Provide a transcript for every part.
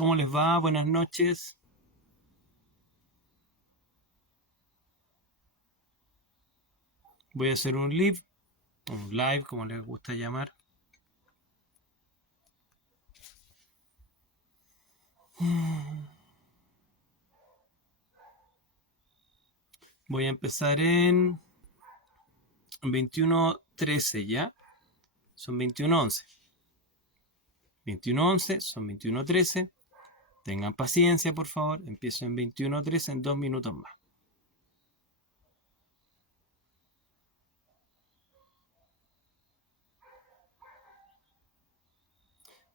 ¿Cómo les va? Buenas noches. Voy a hacer un live, como les gusta llamar. Voy a empezar en 21:13 ya. Son 21:11. 21:11, son 21:13. Tengan paciencia, por favor. Empiezo en 21:13 en 2 minutos más.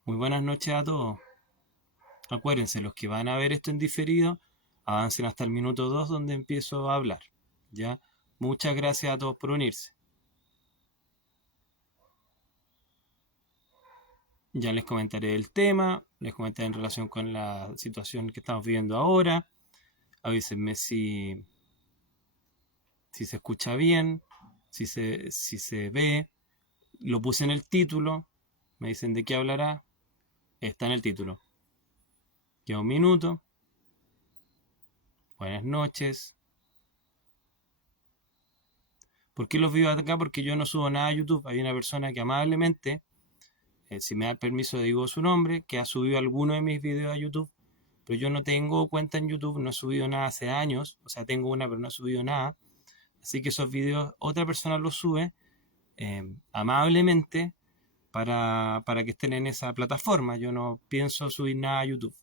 Muy buenas noches a todos. Acuérdense, los que van a ver esto en diferido, avancen hasta el minuto 2 donde empiezo a hablar. ¿Ya? Muchas gracias a todos por unirse. Ya les comentaré el tema, les comentaré en relación con la situación que estamos viviendo ahora. Avísenme si se escucha bien, si se ve. Lo puse en el título. Me dicen de qué hablará. Está en el título. Queda un minuto. Buenas noches. ¿Por qué los veo acá? Porque yo no subo nada a YouTube. Hay una persona que amablemente, si me da el permiso digo su nombre, que ha subido alguno de mis videos a YouTube. Pero yo no tengo cuenta en YouTube, no he subido nada hace años. O sea, tengo una, pero no he subido nada. Así que esos videos otra persona los sube amablemente para que estén en esa plataforma. Yo no pienso subir nada a YouTube.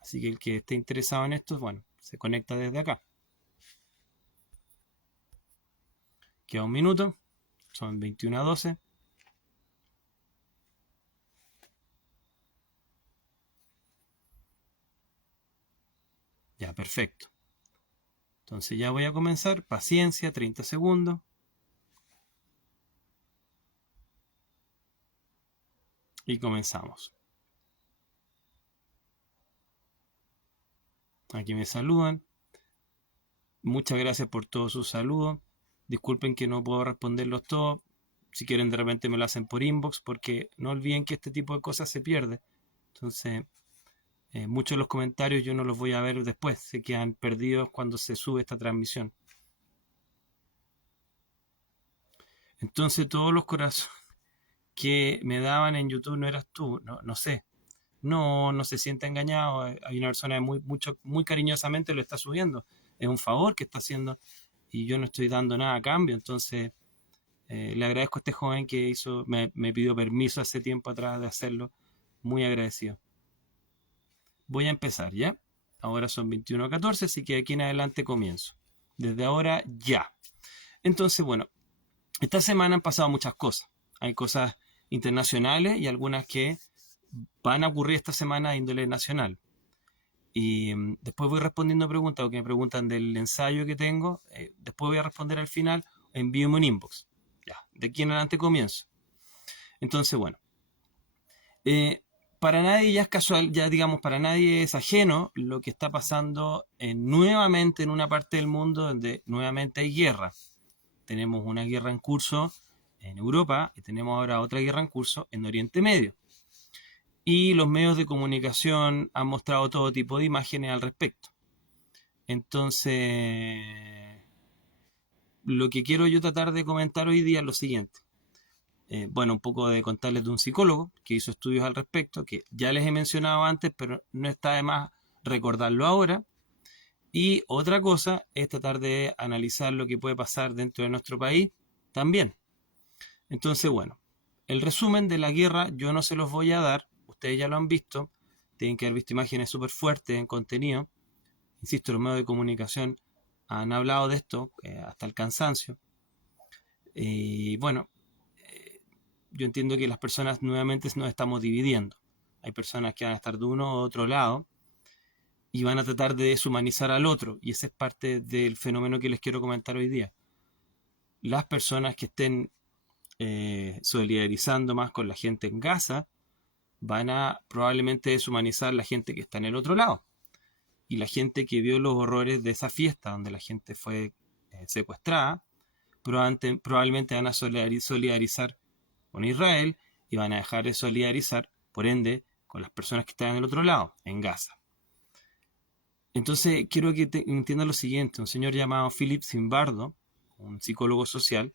Así que el que esté interesado en esto, bueno, se conecta desde acá. Queda un minuto. Son 21:12. Ya, perfecto. Entonces ya voy a comenzar. Paciencia, 30 segundos. Y comenzamos. Aquí me saludan. Muchas gracias por todos sus saludos. Disculpen que no puedo responderlos todos. Si quieren de repente me lo hacen por inbox, porque no olviden que este tipo de cosas se pierde. Entonces, muchos de los comentarios yo no los voy a ver después. Se quedan perdidos cuando se sube esta transmisión. Entonces todos los corazones que me daban en YouTube no eras tú. No sé. No se sienta engañado. Hay una persona que muy cariñosamente lo está subiendo. Es un favor que está haciendo y yo no estoy dando nada a cambio. Entonces, le agradezco a este joven que me pidió permiso hace tiempo atrás de hacerlo. Muy agradecido. Voy a empezar, ¿ya? Ahora son 21:14, así que aquí en adelante comienzo. Desde ahora ya. Entonces, bueno, esta semana han pasado muchas cosas. Hay cosas internacionales y algunas que van a ocurrir esta semana de índole nacional. Y después voy respondiendo preguntas o que me preguntan del ensayo que tengo. Después voy a responder al final. Envíenme un inbox. Ya, de aquí en adelante comienzo. Entonces, bueno, para nadie ya es casual, ya digamos, para nadie es ajeno lo que está pasando nuevamente en una parte del mundo donde nuevamente hay guerra. Tenemos una guerra en curso en Europa y tenemos ahora otra guerra en curso en Oriente Medio. Y los medios de comunicación han mostrado todo tipo de imágenes al respecto. Entonces, lo que quiero yo tratar de comentar hoy día es lo siguiente. Bueno, un poco de contarles de un psicólogo que hizo estudios al respecto, que ya les he mencionado antes, pero no está de más recordarlo ahora. Y otra cosa es tratar de analizar lo que puede pasar dentro de nuestro país también. Entonces, bueno, el resumen de la guerra yo no se los voy a dar, ustedes ya lo han visto, tienen que haber visto imágenes súper fuertes en contenido. Insisto, los medios de comunicación han hablado de esto hasta el cansancio. Y bueno, yo entiendo que las personas nuevamente nos estamos dividiendo. Hay personas que van a estar de uno u otro lado y van a tratar de deshumanizar al otro. Y ese es parte del fenómeno que les quiero comentar hoy día. Las personas que estén solidarizando más con la gente en Gaza van a probablemente deshumanizar a la gente que está en el otro lado. Y la gente que vio los horrores de esa fiesta donde la gente fue secuestrada, probablemente van a solidarizar con Israel y van a dejar de solidarizar, por ende, con las personas que estaban del otro lado, en Gaza. Entonces, quiero que entiendan lo siguiente. Un señor llamado Philip Zimbardo, un psicólogo social,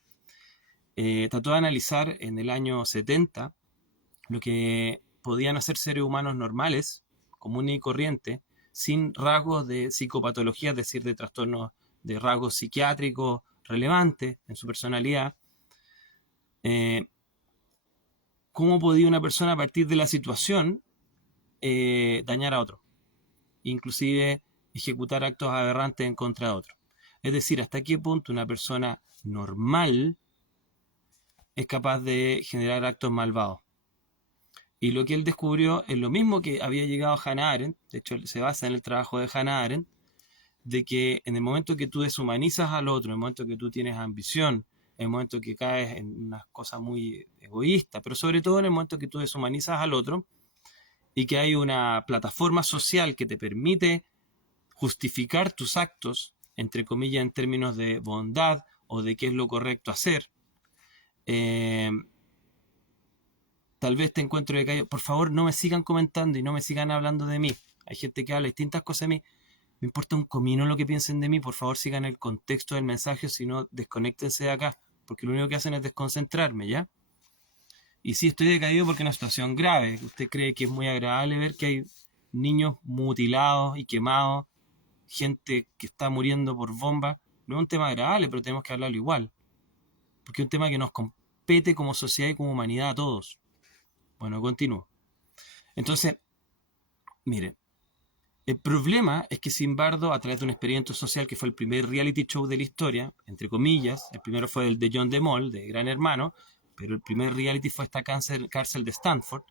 trató de analizar en el año 70 lo que podían hacer seres humanos normales, comunes y corrientes, sin rasgos de psicopatología, es decir, de trastornos de rasgos psiquiátricos relevantes en su personalidad. ¿Cómo podía una persona a partir de la situación dañar a otro? Inclusive ejecutar actos aberrantes en contra de otro. Es decir, hasta qué punto una persona normal es capaz de generar actos malvados. Y lo que él descubrió es lo mismo que había llegado a Hannah Arendt, de hecho se basa en el trabajo de Hannah Arendt, de que en el momento que tú deshumanizas al otro, en el momento que tú tienes ambición, en el momento que caes en unas cosas muy egoístas, pero sobre todo en el momento que tú deshumanizas al otro y que hay una plataforma social que te permite justificar tus actos, entre comillas, en términos de bondad o de qué es lo correcto hacer, tal vez te encuentro de callo. Por favor, no me sigan comentando y no me sigan hablando de mí. Hay gente que habla distintas cosas de mí. Me importa un comino lo que piensen de mí. Por favor, sigan el contexto del mensaje, si no, desconéctense de acá, porque lo único que hacen es desconcentrarme, ¿ya? Y sí, estoy decaído porque es una situación grave. Usted cree que es muy agradable ver que hay niños mutilados y quemados, gente que está muriendo por bomba. No es un tema agradable, pero tenemos que hablarlo igual, porque es un tema que nos compete como sociedad y como humanidad a todos. Bueno, continúo. Entonces, miren, el problema es que Zimbardo, a través de un experimento social que fue el primer reality show de la historia, entre comillas, el primero fue el de John DeMol, de Gran Hermano, pero el primer reality fue esta cárcel de Stanford,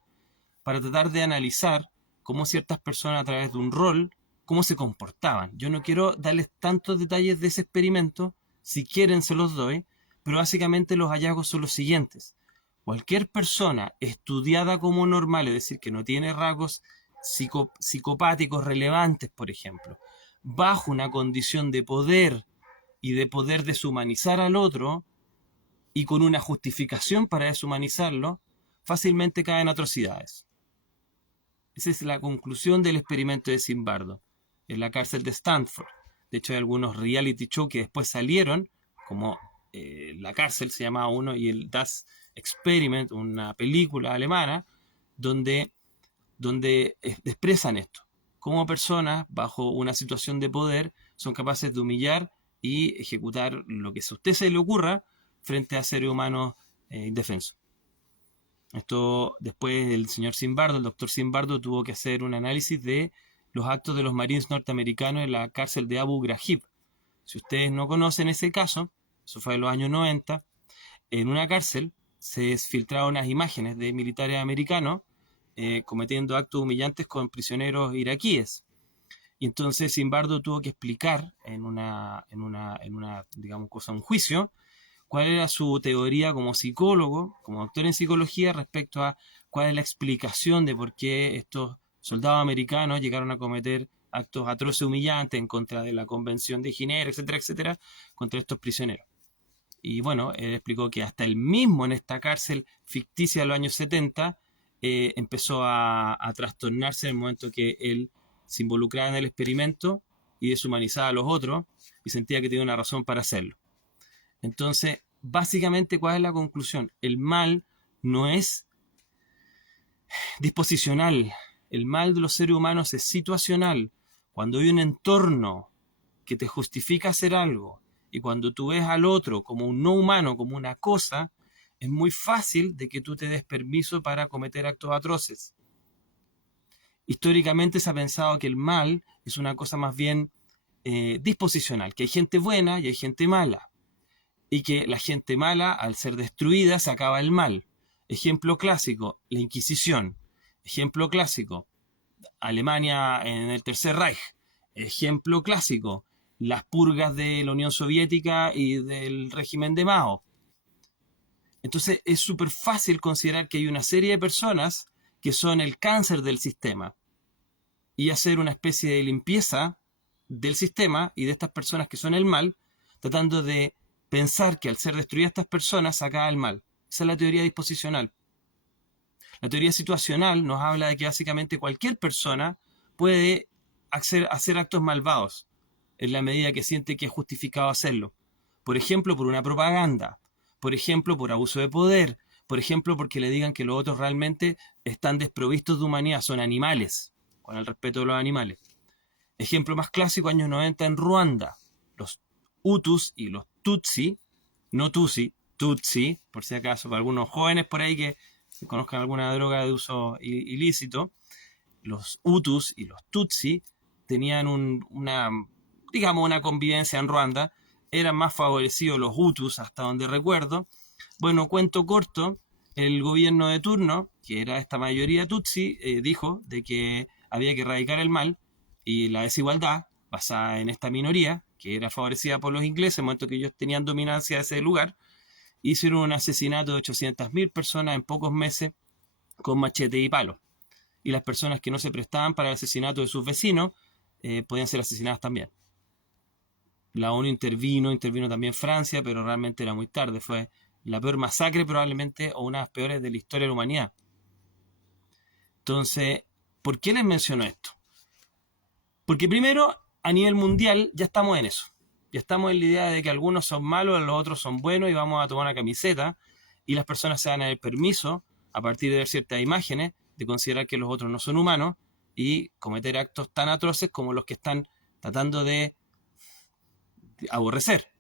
para tratar de analizar cómo ciertas personas a través de un rol, cómo se comportaban. Yo no quiero darles tantos detalles de ese experimento, si quieren se los doy, pero básicamente los hallazgos son los siguientes. Cualquier persona estudiada como normal, es decir, que no tiene rasgos psicopáticos relevantes, por ejemplo, bajo una condición de poder y de poder deshumanizar al otro y con una justificación para deshumanizarlo, fácilmente caen atrocidades. Esa es la conclusión del experimento de Zimbardo en la cárcel de Stanford. De hecho, hay algunos reality shows que después salieron, como La Cárcel se llamaba uno, y el Das Experiment, una película alemana, donde expresan esto. Cómo personas, bajo una situación de poder, son capaces de humillar y ejecutar lo que a usted se le ocurra frente a seres humanos indefensos. Esto después el señor Zimbardo, el doctor Zimbardo, tuvo que hacer un análisis de los actos de los marines norteamericanos en la cárcel de Abu Ghraib. Si ustedes no conocen ese caso, eso fue en los años 90, en una cárcel se filtraron unas imágenes de militares americanos cometiendo actos humillantes con prisioneros iraquíes. Y entonces Zimbardo tuvo que explicar en una digamos, cosa, un juicio, cuál era su teoría como psicólogo, como doctor en psicología, respecto a cuál es la explicación de por qué estos soldados americanos llegaron a cometer actos atroces, humillantes en contra de la Convención de Ginebra, etcétera, etcétera, contra estos prisioneros. Y bueno, él explicó que hasta él mismo en esta cárcel ficticia de los años 70 empezó a trastornarse en el momento que él se involucraba en el experimento y deshumanizaba a los otros y sentía que tenía una razón para hacerlo. Entonces, básicamente, ¿cuál es la conclusión? El mal no es disposicional. El mal de los seres humanos es situacional. Cuando hay un entorno que te justifica hacer algo y cuando tú ves al otro como un no humano, como una cosa, es muy fácil de que tú te des permiso para cometer actos atroces. Históricamente se ha pensado que el mal es una cosa más bien disposicional, que hay gente buena y hay gente mala, y que la gente mala, al ser destruida, se acaba el mal. Ejemplo clásico, la Inquisición. Ejemplo clásico, Alemania en el Tercer Reich. Ejemplo clásico, las purgas de la Unión Soviética y del régimen de Mao. Entonces es súper fácil considerar que hay una serie de personas que son el cáncer del sistema y hacer una especie de limpieza del sistema y de estas personas que son el mal, tratando de pensar que al ser destruidas estas personas se acaba el mal. Esa es la teoría disposicional. La teoría situacional nos habla de que básicamente cualquier persona puede hacer actos malvados en la medida que siente que es justificado hacerlo. Por ejemplo, por una propaganda, por ejemplo, por abuso de poder, por ejemplo, porque le digan que los otros realmente están desprovistos de humanidad, son animales, con el respeto de los animales. Ejemplo más clásico, años 90 en Ruanda. Los Hutus y los Tutsi, no Tutsi, Tutsi, por si acaso, para algunos jóvenes por ahí que conozcan alguna droga de uso ilícito, los Hutus y los Tutsi tenían una convivencia en Ruanda, eran más favorecidos los Hutus, hasta donde recuerdo. Bueno, cuento corto, el gobierno de turno, que era esta mayoría Tutsi, dijo de que había que erradicar el mal y la desigualdad basada en esta minoría, que era favorecida por los ingleses, en el momento que ellos tenían dominancia de ese lugar, hicieron un asesinato de 800.000 personas en pocos meses con machete y palo. Y las personas que no se prestaban para el asesinato de sus vecinos podían ser asesinadas también. La ONU intervino también Francia, pero realmente era muy tarde. Fue la peor masacre probablemente, o una de las peores de la historia de la humanidad. Entonces, ¿por qué les menciono esto? Porque primero, a nivel mundial, ya estamos en eso. Ya estamos en la idea de que algunos son malos, los otros son buenos y vamos a tomar una camiseta y las personas se van a dar el permiso, a partir de ver ciertas imágenes, de considerar que los otros no son humanos y cometer actos tan atroces como los que están tratando de aborrecer.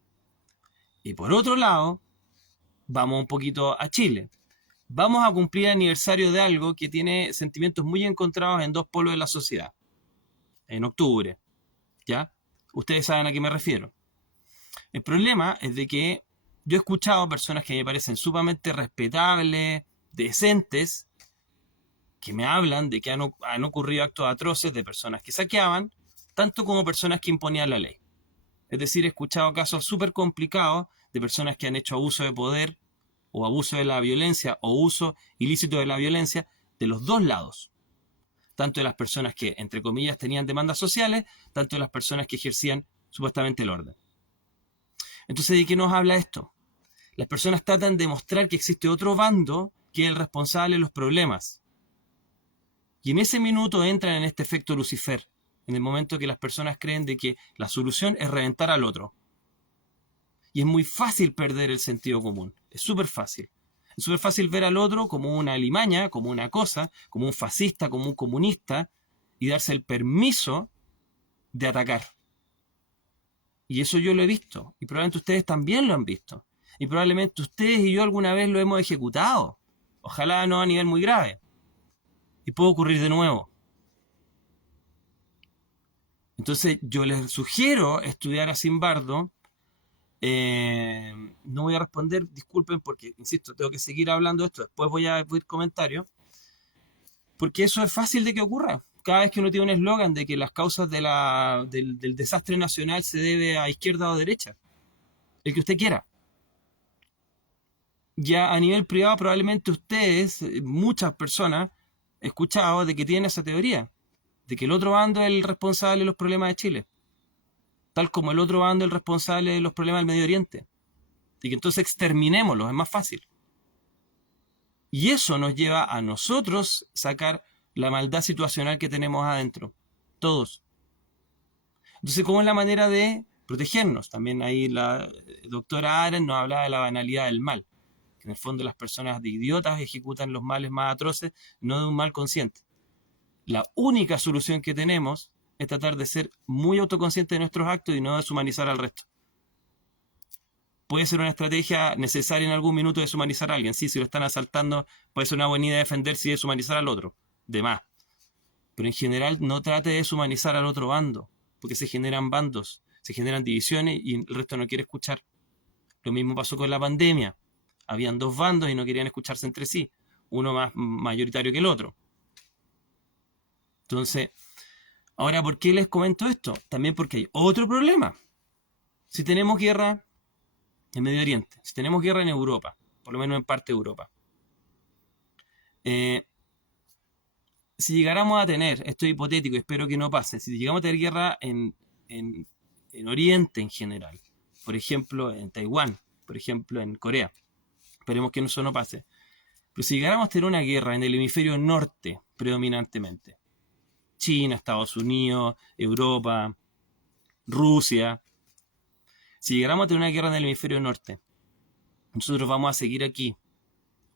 Y por otro lado, vamos un poquito a Chile. Vamos a cumplir el aniversario de algo que tiene sentimientos muy encontrados en dos polos de la sociedad. En octubre, ¿ya? Ustedes saben a qué me refiero. El problema es de que yo he escuchado personas que me parecen sumamente respetables, decentes, que me hablan de que han ocurrido actos atroces de personas que saqueaban, tanto como personas que imponían la ley. Es decir, he escuchado casos súper complicados de personas que han hecho abuso de poder o abuso de la violencia o uso ilícito de la violencia de los dos lados. Tanto de las personas que, entre comillas, tenían demandas sociales, tanto de las personas que ejercían supuestamente el orden. Entonces, ¿de qué nos habla esto? Las personas tratan de mostrar que existe otro bando que es el responsable de los problemas. Y en ese minuto entran en este efecto Lucifer, en el momento que las personas creen de que la solución es reventar al otro. Y es muy fácil perder el sentido común, es súper fácil. Es súper fácil ver al otro como una alimaña, como una cosa, como un fascista, como un comunista, y darse el permiso de atacar. Y eso yo lo he visto, y probablemente ustedes también lo han visto. Y probablemente ustedes y yo alguna vez lo hemos ejecutado. Ojalá no a nivel muy grave. Y puede ocurrir de nuevo. Entonces yo les sugiero estudiar a Zimbardo. No voy a responder, disculpen, porque, insisto, tengo que seguir hablando de esto. Después voy a pedir comentarios. Porque eso es fácil de que ocurra. Cada vez que uno tiene un eslogan de que las causas del desastre nacional se debe a izquierda o derecha, el que usted quiera. Ya a nivel privado probablemente ustedes, muchas personas, he escuchado de que tienen esa teoría, de que el otro bando es el responsable de los problemas de Chile, tal como el otro bando es el responsable de los problemas del Medio Oriente, y que entonces exterminémoslos, es más fácil. Y eso nos lleva a nosotros sacar la maldad situacional que tenemos adentro, todos. Entonces, ¿cómo es la manera de protegernos? También ahí la doctora Arendt nos hablaba de la banalidad del mal, que en el fondo las personas de idiotas ejecutan los males más atroces, no de un mal consciente. La única solución que tenemos es tratar de ser muy autoconscientes de nuestros actos y no deshumanizar al resto. Puede ser una estrategia necesaria en algún minuto deshumanizar a alguien. Sí, si lo están asaltando, puede ser una buena idea defenderse y deshumanizar al otro. De más. Pero en general no trate de deshumanizar al otro bando, porque se generan bandos, se generan divisiones y el resto no quiere escuchar. Lo mismo pasó con la pandemia. Habían dos bandos y no querían escucharse entre sí, uno más mayoritario que el otro. Entonces, ahora, ¿por qué les comento esto? También porque hay otro problema. Si tenemos guerra en Medio Oriente, si tenemos guerra en Europa, por lo menos en parte de Europa, si llegáramos a tener, esto es hipotético, espero que no pase, si llegamos a tener guerra en Oriente en general, por ejemplo en Taiwán, por ejemplo en Corea, esperemos que eso no pase, pero Pero si llegáramos a tener una guerra en el hemisferio norte, predominantemente, China, Estados Unidos, Europa, Rusia, si llegáramos a tener una guerra en el hemisferio norte, nosotros vamos a seguir aquí.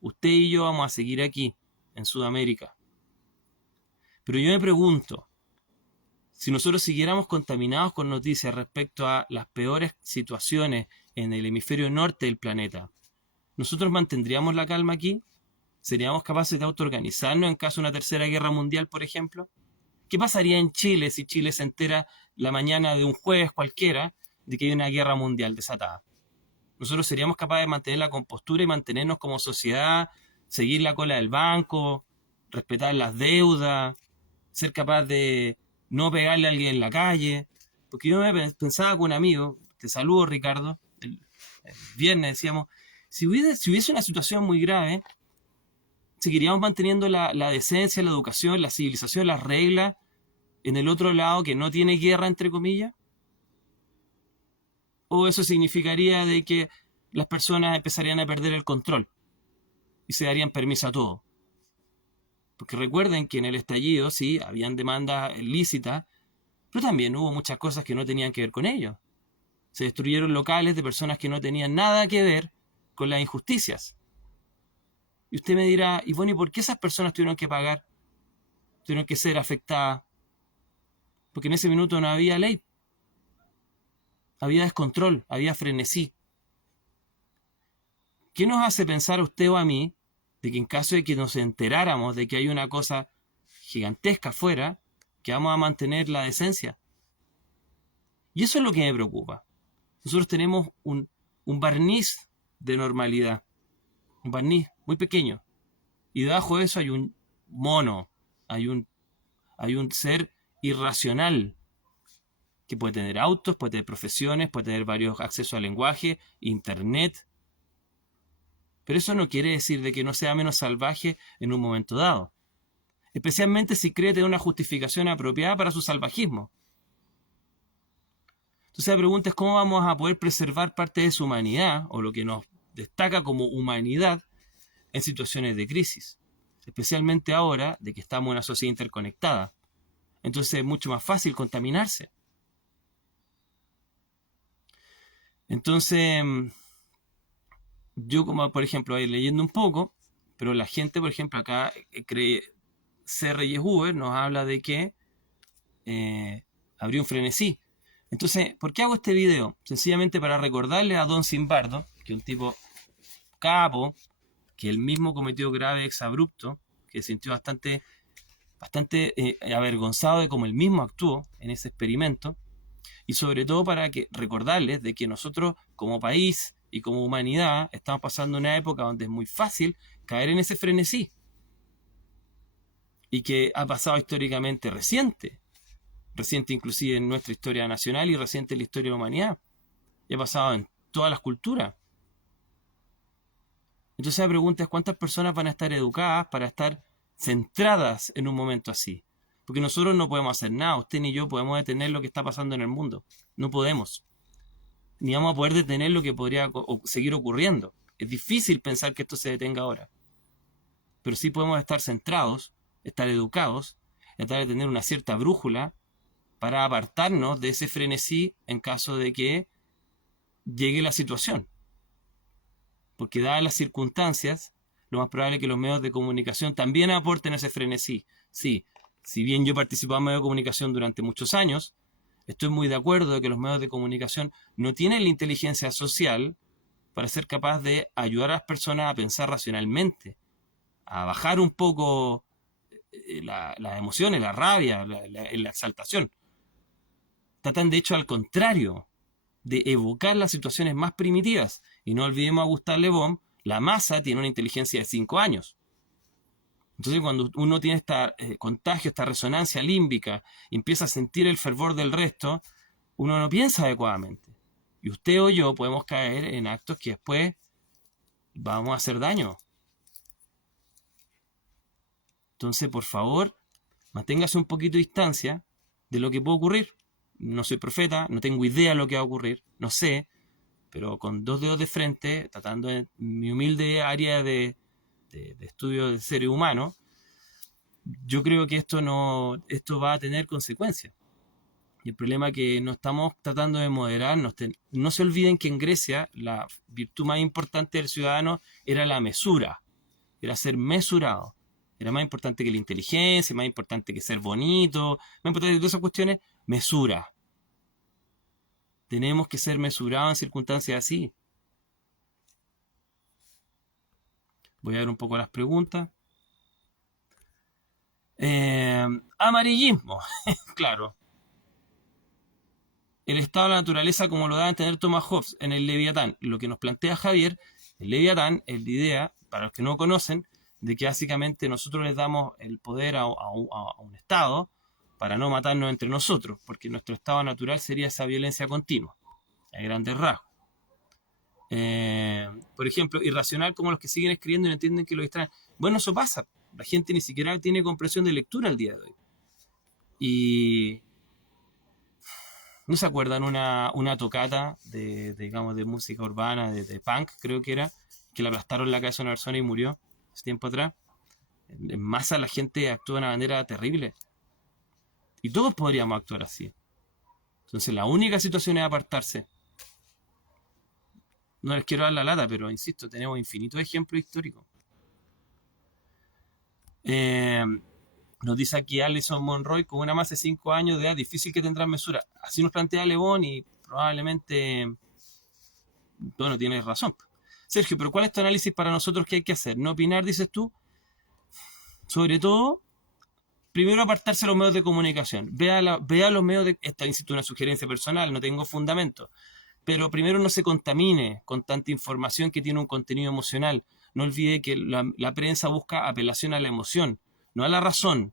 Usted y yo vamos a seguir aquí, en Sudamérica. Pero yo me pregunto, si nosotros siguiéramos contaminados con noticias respecto a las peores situaciones en el hemisferio norte del planeta, ¿nosotros mantendríamos la calma aquí? ¿Seríamos capaces de autoorganizarnos en caso de una tercera guerra mundial, por ejemplo? ¿Qué pasaría en Chile si Chile se entera la mañana de un jueves cualquiera de que hay una guerra mundial desatada? ¿Nosotros seríamos capaces de mantener la compostura y mantenernos como sociedad, seguir la cola del banco, respetar las deudas, ser capaz de no pegarle a alguien en la calle? Porque yo me pensaba con un amigo, te saludo Ricardo, el viernes decíamos, si hubiese una situación muy grave, ¿seguiríamos manteniendo la decencia, la educación, la civilización, las reglas en el otro lado que no tiene guerra, entre comillas? ¿O eso significaría de que las personas empezarían a perder el control y se darían permiso a todo? Porque recuerden que en el estallido sí, habían demandas lícitas, pero también hubo muchas cosas que no tenían que ver con ello. Se destruyeron locales de personas que no tenían nada que ver con las injusticias. Y usted me dirá, y bueno, ¿y por qué esas personas tuvieron que pagar? Tuvieron que ser afectadas. Porque en ese minuto no había ley. Había descontrol, había frenesí. ¿Qué nos hace pensar a usted o a mí de que en caso de que nos enteráramos de que hay una cosa gigantesca afuera, que vamos a mantener la decencia? Y eso es lo que me preocupa. Nosotros tenemos un barniz de normalidad, un barniz muy pequeño, y debajo de eso hay un mono, hay un ser irracional que puede tener autos, puede tener profesiones, puede tener varios accesos al lenguaje, internet. Pero eso no quiere decir de que no sea menos salvaje en un momento dado, especialmente si cree tener una justificación apropiada para su salvajismo. Entonces la pregunta es cómo vamos a poder preservar parte de su humanidad, o lo que nos destaca como humanidad, en situaciones de crisis, especialmente ahora de que estamos en una sociedad interconectada. Entonces es mucho más fácil contaminarse. Entonces, yo como por ejemplo, ahí leyendo un poco, pero la gente, por ejemplo, acá C. Reyes Uber nos habla de que abrió un frenesí. Entonces, ¿por qué hago este video? Sencillamente para recordarle a Don Zimbardo, que es un tipo capo, que él mismo cometió grave exabrupto, que se sintió bastante avergonzado de cómo él mismo actuó en ese experimento, y sobre todo para que recordarles de que nosotros como país y como humanidad estamos pasando una época donde es muy fácil caer en ese frenesí, y que ha pasado históricamente reciente inclusive en nuestra historia nacional y reciente en la historia de la humanidad, y ha pasado en todas las culturas. Entonces la pregunta es cuántas personas van a estar educadas para estar centradas en un momento así. Porque nosotros no podemos hacer nada, usted ni yo podemos detener lo que está pasando en el mundo. No podemos. Ni vamos a poder detener lo que podría seguir ocurriendo. Es difícil pensar que esto se detenga ahora. Pero sí podemos estar centrados, estar educados, tratar de tener una cierta brújula para apartarnos de ese frenesí en caso de que llegue la situación. Porque dadas las circunstancias, lo más probable es que los medios de comunicación también aporten ese frenesí. Sí, si bien yo participaba en medios de comunicación durante muchos años, estoy muy de acuerdo de que los medios de comunicación no tienen la inteligencia social para ser capaz de ayudar a las personas a pensar racionalmente, a bajar un poco las emociones, la rabia, la exaltación. Tratan de hecho al contrario, de evocar las situaciones más primitivas. Y no olvidemos a Gustave Le Bon, la masa tiene una inteligencia de 5 años. Entonces cuando uno tiene este contagio, esta resonancia límbica, y empieza a sentir el fervor del resto, uno no piensa adecuadamente. Y usted o yo podemos caer en actos que después vamos a hacer daño. Entonces, por favor, manténgase un poquito de distancia de lo que puede ocurrir. No soy profeta, no tengo idea de lo que va a ocurrir, no sé, pero con 2 dedos de frente, tratando en mi humilde área de de estudio del ser humano, yo creo que esto va a tener consecuencias. Y el problema es que no estamos tratando de moderarnos. No se olviden que en Grecia la virtud más importante del ciudadano era la mesura, era ser mesurado. Era más importante que la inteligencia, más importante que ser bonito, más importante que todas esas cuestiones, mesura. Tenemos que ser mesurados en circunstancias así. Voy a ver un poco las preguntas. Amarillismo, claro. El estado de la naturaleza como lo da a entender Thomas Hobbes en el Leviatán. Lo que nos plantea Javier, el Leviatán es la idea, para los que no conocen, de que básicamente nosotros les damos el poder a un estado para no matarnos entre nosotros, porque nuestro estado natural sería esa violencia continua, a grandes rasgos. Por ejemplo, irracional como los que siguen escribiendo y no entienden que lo distraen. Bueno, eso pasa. La gente ni siquiera tiene comprensión de lectura al día de hoy. Y ¿no se acuerdan una tocata digamos, de música urbana, de punk, creo que era, que le aplastaron la cabeza a una persona y murió hace tiempo atrás? En masa la gente actúa de una manera terrible. Y todos podríamos actuar así. Entonces la única situación es apartarse. No les quiero dar la lata, pero insisto, tenemos infinitos ejemplos históricos. Nos dice aquí Alison Monroy, con una más de 5 años de edad, difícil que tendrán mesura. Así nos plantea Le Bon y probablemente, bueno, tienes razón. Sergio, pero ¿cuál es tu análisis para nosotros que hay que hacer? No opinar, dices tú. Sobre todo, primero apartarse de los medios de comunicación. Vea los medios de... Esta, insisto, una sugerencia personal, no tengo fundamento. Pero primero no se contamine con tanta información que tiene un contenido emocional. No olvide que la prensa busca apelación a la emoción, no a la razón.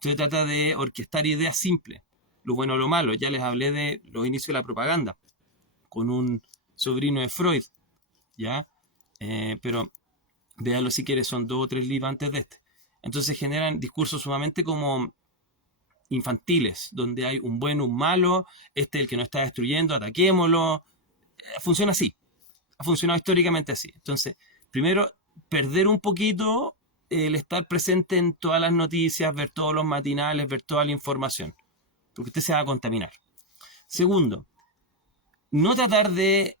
Se trata de orquestar ideas simples, lo bueno o lo malo. Ya les hablé de los inicios de la propaganda, con un sobrino de Freud, ¿ya? Pero véanlo si quieres, son 2 o 3 libros antes de este. Entonces generan discursos sumamente como infantiles, donde hay un bueno, un malo, este es el que nos está destruyendo, ataquémoslo. Funciona así, ha funcionado históricamente así. Entonces, primero, perder un poquito el estar presente en todas las noticias, ver todos los matinales, ver toda la información, porque usted se va a contaminar. Segundo, no tratar de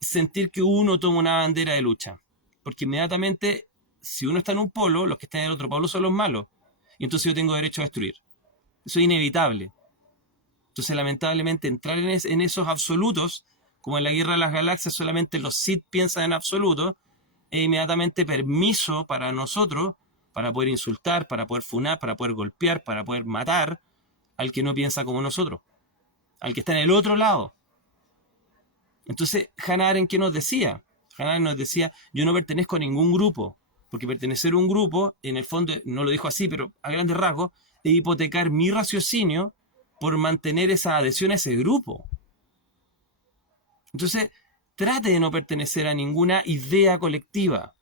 sentir que uno toma una bandera de lucha, porque inmediatamente, si uno está en un polo, los que están en el otro polo son los malos, y entonces yo tengo derecho a destruir. Eso es inevitable. Entonces, lamentablemente, entrar en esos absolutos, como en la Guerra de las Galaxias, solamente los Sith piensan en absoluto, es inmediatamente permiso para nosotros, para poder insultar, para poder funar, para poder golpear, para poder matar al que no piensa como nosotros, al que está en el otro lado. Entonces, Hannah Arendt, ¿qué nos decía? Hannah Arendt nos decía, yo no pertenezco a ningún grupo, porque pertenecer a un grupo, en el fondo, no lo dijo así, pero a grandes rasgos, es hipotecar mi raciocinio por mantener esa adhesión a ese grupo. Entonces, trate de no pertenecer a ninguna idea colectiva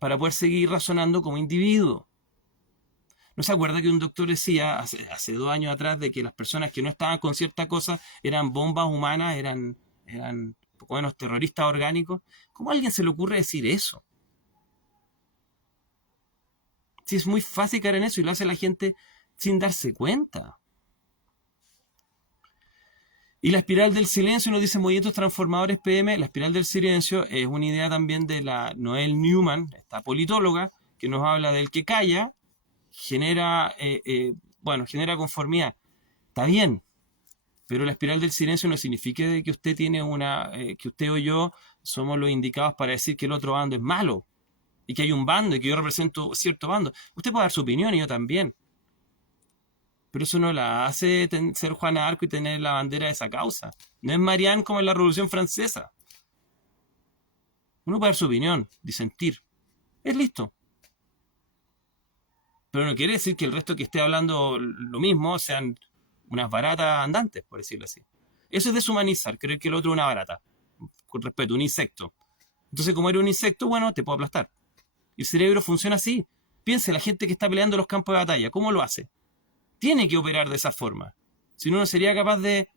para poder seguir razonando como individuo. ¿No se acuerda que un doctor decía hace 2 años atrás de que las personas que no estaban con cierta cosa eran bombas humanas, eran poco menos terroristas orgánicos? ¿Cómo a alguien se le ocurre decir eso? Si es muy fácil caer en eso y lo hace la gente sin darse cuenta. Y la espiral del silencio, nos dice Movimientos Transformadores PM, la espiral del silencio es una idea también de la Noel Newman, esta politóloga, que nos habla del que calla, genera conformidad. Está bien, pero la espiral del silencio no significa que usted tiene que usted o yo somos los indicados para decir que el otro bando es malo, y que hay un bando, y que yo represento cierto bando. Usted puede dar su opinión, y yo también. Pero eso no la hace ser Juana Arco y tener la bandera de esa causa. No es Marianne como en la Revolución Francesa. Uno puede dar su opinión, disentir. Es listo. Pero no quiere decir que el resto que esté hablando lo mismo sean unas baratas andantes, por decirlo así. Eso es deshumanizar, creer que el otro es una barata. Con respeto, un insecto. Entonces, como eres un insecto, bueno, te puedo aplastar. Y el cerebro funciona así. Piense, la gente que está peleando en los campos de batalla, ¿cómo lo hace? Tiene que operar de esa forma. Si no, no sería capaz de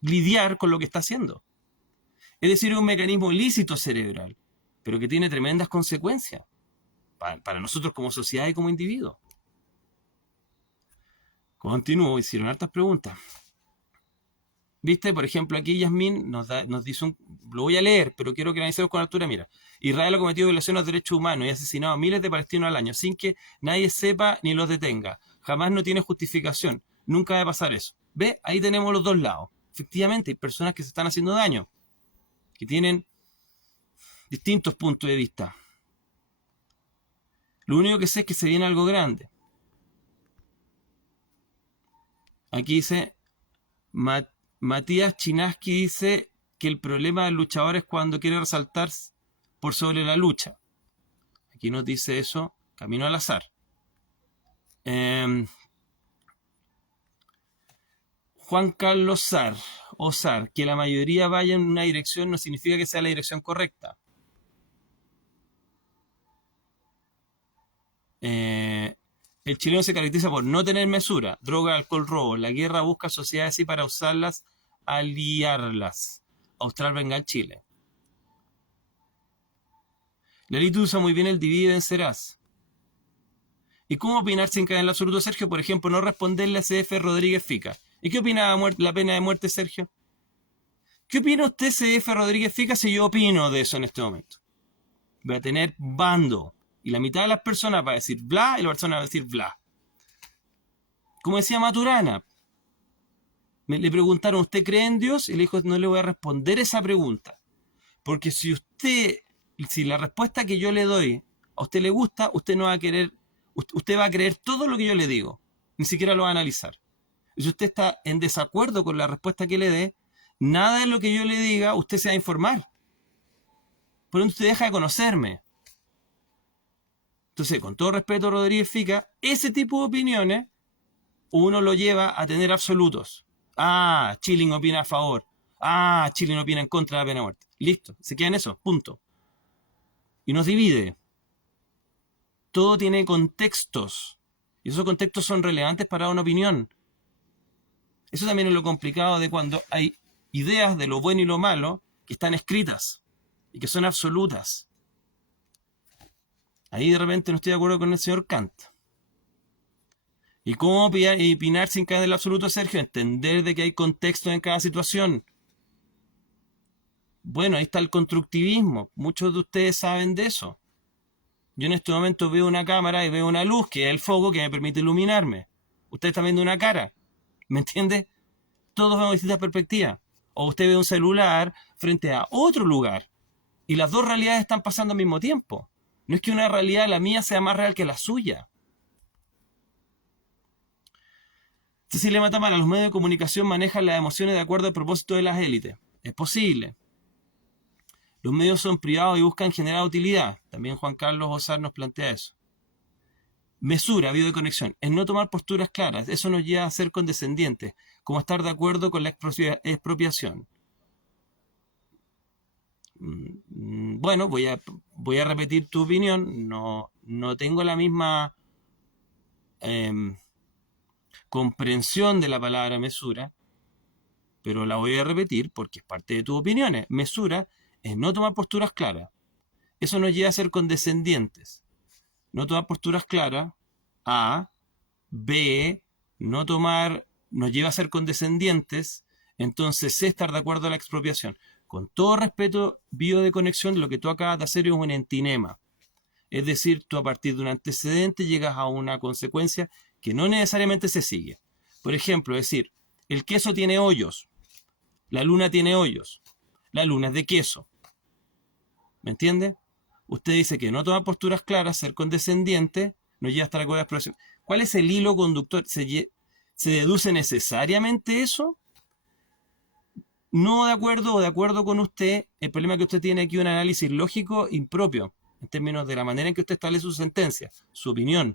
lidiar con lo que está haciendo. Es decir, es un mecanismo lícito cerebral. pero que tiene tremendas consecuencias para nosotros como sociedad y como individuos. Continúo, hicieron hartas preguntas. ¿Viste? Por ejemplo, aquí Yasmín nos dice lo voy a leer, pero quiero que analicemos con altura. Mira, Israel ha cometido violaciones a los derechos humanos y ha asesinado a miles de palestinos al año, sin que nadie sepa ni los detenga. Jamás no tiene justificación. Nunca va a pasar eso. ¿Ve? Ahí tenemos los dos lados. Efectivamente, hay personas que se están haciendo daño, que tienen distintos puntos de vista. Lo único que sé es que se viene algo grande. Aquí dice... Matías Chinaski dice que el problema del luchador es cuando quiere resaltar por sobre la lucha. Aquí nos dice eso Camino al Azar. Juan Carlos Osar, que la mayoría vaya en una dirección no significa que sea la dirección correcta. El chileno se caracteriza por no tener mesura, droga, alcohol, robo. La guerra busca sociedades así para usarlas, aliarlas. Austral Bengal, Chile. La élite usa muy bien el divide y vencerás. ¿Y cómo opinar sin caer en el absoluto, Sergio? Por ejemplo, no responderle a CF Rodríguez Fica. ¿Y qué opina la pena de muerte, Sergio? ¿Qué opina usted, CF Rodríguez Fica, si yo opino de eso en este momento? Voy a tener bando. Y la mitad de las personas va a decir bla y la persona va a decir bla. Como decía Maturana, le preguntaron, ¿usted cree en Dios? Y le dijo, no le voy a responder esa pregunta. Porque si la respuesta que yo le doy a usted le gusta, usted no va a querer, usted va a creer todo lo que yo le digo. Ni siquiera lo va a analizar. Y si usted está en desacuerdo con la respuesta que le dé, nada de lo que yo le diga, usted se va a informar. Por lo tanto, usted deja de conocerme. Entonces, con todo respeto, Rodríguez Fica, ese tipo de opiniones uno lo lleva a tener absolutos. Ah, Chilling opina a favor. Ah, Chilling opina en contra de la pena de muerte. Listo, se queda en eso, punto. Y nos divide. Todo tiene contextos. Y esos contextos son relevantes para una opinión. Eso también es lo complicado de cuando hay ideas de lo bueno y lo malo que están escritas y que son absolutas. Ahí de repente no estoy de acuerdo con el señor Kant. ¿Y cómo opinar sin caer en el absoluto, Sergio? Entender de que hay contextos en cada situación. Bueno, ahí está el constructivismo. Muchos de ustedes saben de eso. Yo en este momento veo una cámara y veo una luz, que es el foco que me permite iluminarme. Ustedes están viendo una cara. ¿Me entiende? Todos vemos distintas perspectivas. O usted ve un celular frente a otro lugar. Y las dos realidades están pasando al mismo tiempo. No es que una realidad, la mía, sea más real que la suya. Cecilia Matamala, los medios de comunicación manejan las emociones de acuerdo al propósito de las élites. Es posible. Los medios son privados y buscan generar utilidad. También Juan Carlos Osar nos plantea eso. Mesura, videoconexión, es no tomar posturas claras. Eso nos lleva a ser condescendientes, como estar de acuerdo con la expropiación. Bueno, voy a repetir tu opinión. No tengo la misma comprensión de la palabra mesura, pero la voy a repetir porque es parte de tus opiniones. Mesura es no tomar posturas claras. Eso nos lleva a ser condescendientes. No tomar posturas claras. A. B. No tomar nos lleva a ser condescendientes. Entonces C. Estar de acuerdo a la expropiación. Con todo respeto, biodeconexión, lo que tú acabas de hacer es un entinema. Es decir, tú a partir de un antecedente llegas a una consecuencia que no necesariamente se sigue. Por ejemplo, decir, el queso tiene hoyos. La luna tiene hoyos. La luna es de queso. ¿Me entiende? Usted dice que no toma posturas claras, ser condescendiente, no lleva hasta la cuerda de expropiación. ¿Cuál es el hilo conductor? ¿Se deduce necesariamente eso? No de acuerdo o de acuerdo con usted, el problema es que usted tiene aquí un análisis lógico impropio, en términos de la manera en que usted establece su sentencia, su opinión.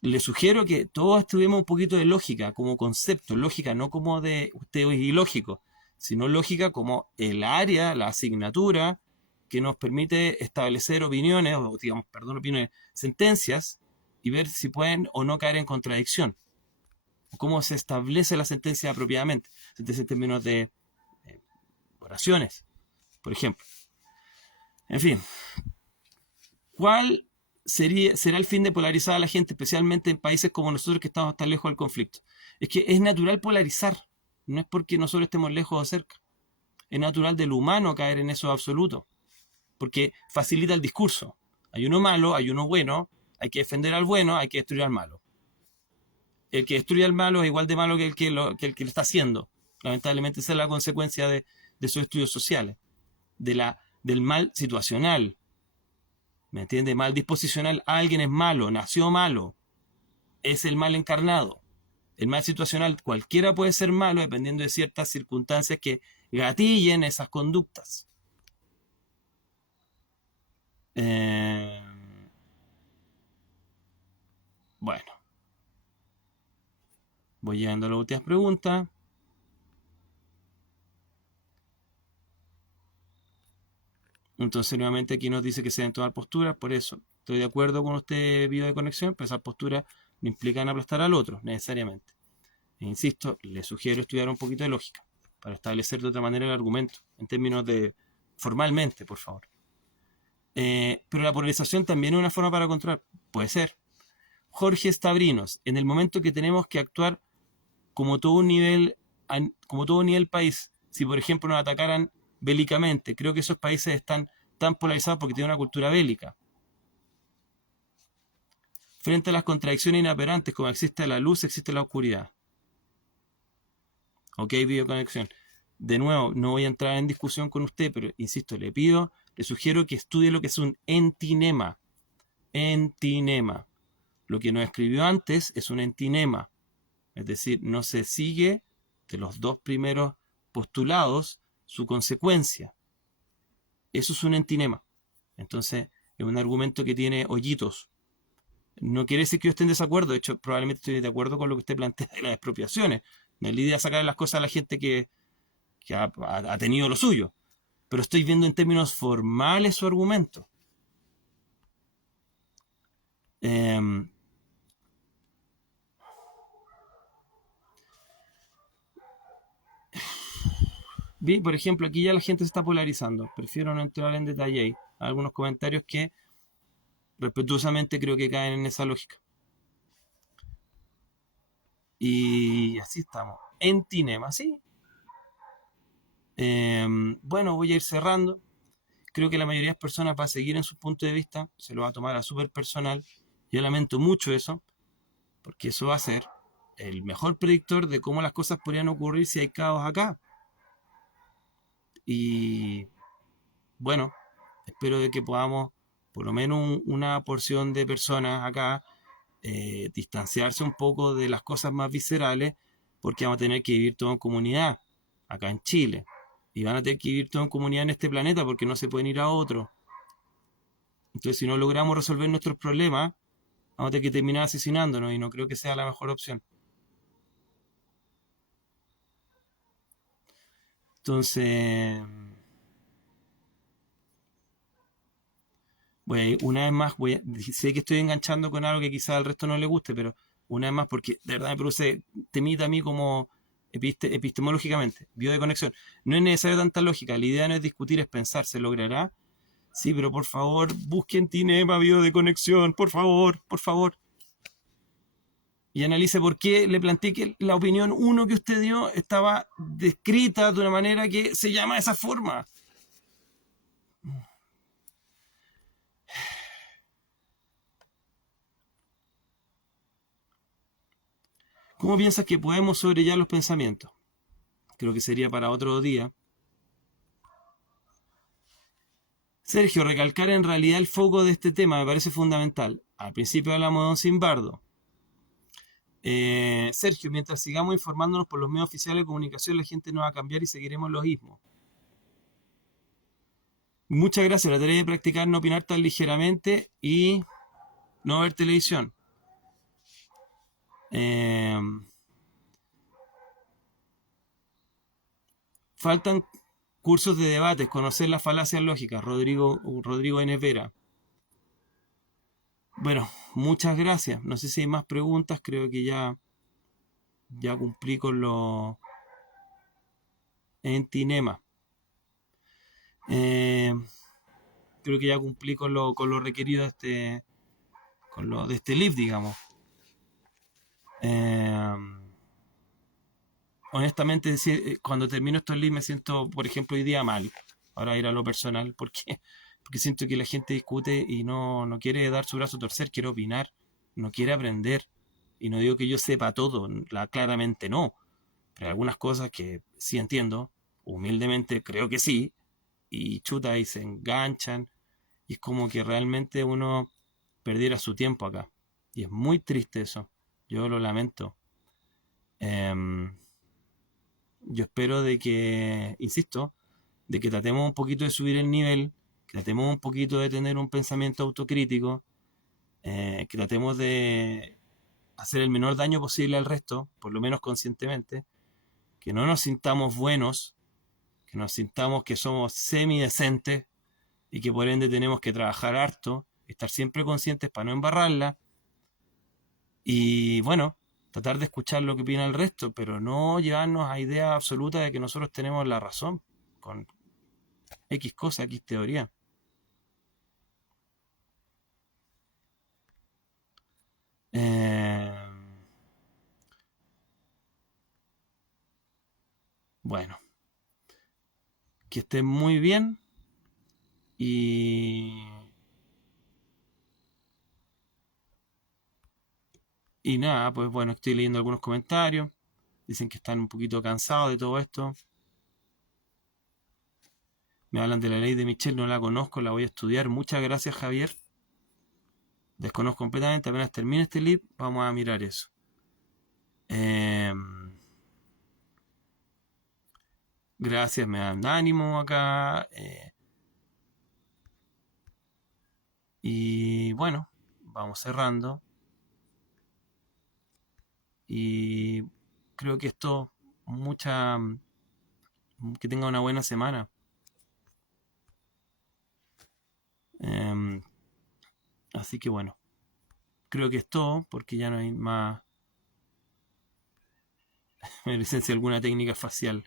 Le sugiero que todos estudiemos un poquito de lógica como concepto, lógica no como de usted es ilógico, sino lógica como el área, la asignatura que nos permite establecer opiniones, o digamos, perdón, opiniones, sentencias, y ver si pueden o no caer en contradicción. Cómo se establece la sentencia apropiadamente, sentencia en términos de oraciones, por ejemplo. En fin, ¿cuál será el fin de polarizar a la gente, especialmente en países como nosotros que estamos tan lejos del conflicto? Es que es natural polarizar, no es porque nosotros estemos lejos o cerca. Es natural del humano caer en eso absoluto, porque facilita el discurso. Hay uno malo, hay uno bueno, hay que defender al bueno, hay que destruir al malo. El que destruye al malo es igual de malo que el que lo está haciendo. Lamentablemente esa es la consecuencia de esos estudios sociales, del mal situacional. ¿Me entiende? Mal disposicional. Alguien es malo, nació malo, es el mal encarnado. El mal situacional, cualquiera puede ser malo dependiendo de ciertas circunstancias que gatillen esas conductas. Eh, bueno, voy llegando a las últimas preguntas. Entonces, nuevamente aquí nos dice que se deben tomar posturas, por eso estoy de acuerdo con usted, video de conexión, pero esas posturas no implican aplastar al otro, necesariamente. E insisto, le sugiero estudiar un poquito de lógica para establecer de otra manera el argumento, en términos de formalmente, por favor. Pero la polarización también es una forma para controlar, puede ser. Jorge Stabrinos, en el momento que tenemos que actuar como todo un nivel, como todo un nivel país, si por ejemplo nos atacaran bélicamente, creo que esos países están tan polarizados porque tienen una cultura bélica. Frente a las contradicciones inaperantes, como existe la luz, existe la oscuridad. Ok, videoconexión. De nuevo, no voy a entrar en discusión con usted, pero insisto, le sugiero que estudie lo que es un entinema. Entinema. Lo que nos escribió antes es un entinema. Es decir, no se sigue de los dos primeros postulados su consecuencia. Eso es un entinema. Entonces, es un argumento que tiene hoyitos. No quiere decir que yo esté en desacuerdo, de hecho, probablemente estoy de acuerdo con lo que usted plantea de las expropiaciones. No es la idea sacar las cosas a la gente que ha tenido lo suyo, pero estoy viendo en términos formales su argumento. Eh, Vi, por ejemplo, aquí ya la gente se está polarizando. Prefiero no entrar en detalle ahí. Algunos comentarios que respetuosamente creo que caen en esa lógica. Y así estamos. En Tinema, sí. Bueno, voy a ir cerrando. Creo que la mayoría de las personas va a seguir en su punto de vista. Se lo va a tomar a súper personal. Yo lamento mucho eso, porque eso va a ser el mejor predictor de cómo las cosas podrían ocurrir si hay caos acá. Y bueno, espero de que podamos, por lo menos una porción de personas acá, distanciarse un poco de las cosas más viscerales, porque vamos a tener que vivir todo en comunidad, acá en Chile. Y van a tener que vivir todo en comunidad en este planeta porque no se pueden ir a otro. Entonces, si no logramos resolver nuestros problemas, vamos a tener que terminar asesinándonos y no creo que sea la mejor opción. Entonces, una vez más, sé que estoy enganchando con algo que quizá al resto no le guste, pero una vez más, porque de verdad me produce temita a mí como epistemológicamente, de conexión. No es necesario tanta lógica, la idea no es discutir, es pensar, ¿se logrará? Sí, pero por favor, busquen Tinema de conexión, por favor, por favor. Y analice por qué le planteé que la opinión uno que usted dio estaba descrita de una manera que se llama de esa forma. ¿Cómo piensas que podemos sobrellevar los pensamientos? Creo que sería para otro día. Sergio, recalcar en realidad el foco de este tema me parece fundamental. Al principio hablamos de Don Simbardo. Sergio, mientras sigamos informándonos por los medios oficiales de comunicación, la gente no va a cambiar y seguiremos los ismos. Muchas gracias. La tarea de practicar no opinar tan ligeramente y no ver televisión. Eh, Faltan cursos de debates, conocer las falacias lógicas. Rodrigo N. Vera. Bueno, muchas gracias. No sé si hay más preguntas. Creo que ya cumplí con lo en Tinema. Eh, creo que ya cumplí con lo requerido con lo de este live, digamos. Eh, Honestamente, cuando termino estos lives me siento, por ejemplo, hoy día mal. Ahora ir a lo personal, porque porque siento que la gente discute y no quiere dar su brazo a torcer, quiere opinar, no quiere aprender. Y no digo que yo sepa todo, claramente no. Pero hay algunas cosas que sí entiendo, humildemente creo que sí, y chuta, y se enganchan. Y es como que realmente uno perdiera su tiempo acá. Y es muy triste eso. Yo lo lamento. Em, yo espero de que, insisto, de que tratemos un poquito de subir el nivel, que tratemos un poquito de tener un pensamiento autocrítico, que tratemos de hacer el menor daño posible al resto, por lo menos conscientemente, que no nos sintamos buenos, que nos sintamos que somos semidecentes y que por ende tenemos que trabajar harto, estar siempre conscientes para no embarrarla y bueno, tratar de escuchar lo que opina el resto, pero no llevarnos a idea absoluta de que nosotros tenemos la razón con X cosa, X teoría. Eh, bueno, que estén muy bien y, y nada, pues bueno, estoy leyendo algunos comentarios, dicen que están un poquito cansados de todo esto. Me hablan de la ley de Michel, no la conozco, la voy a estudiar. Muchas gracias, Javier. Desconozco completamente, apenas termine este live, vamos a mirar eso. Eh, Gracias, me dan ánimo acá. Y bueno, vamos cerrando. Y creo que esto, mucha, que tenga una buena semana. Eh, Así que bueno, creo que es todo, porque ya no hay más licencia alguna técnica facial.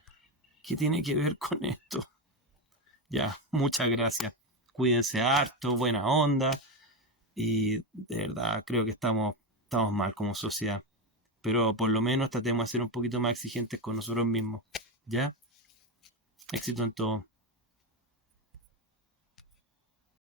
¿Qué tiene que ver con esto? Ya, muchas gracias. Cuídense harto, buena onda. Y de verdad creo que estamos mal como sociedad. Pero por lo menos tratemos de ser un poquito más exigentes con nosotros mismos. ¿Ya? Éxito en todo.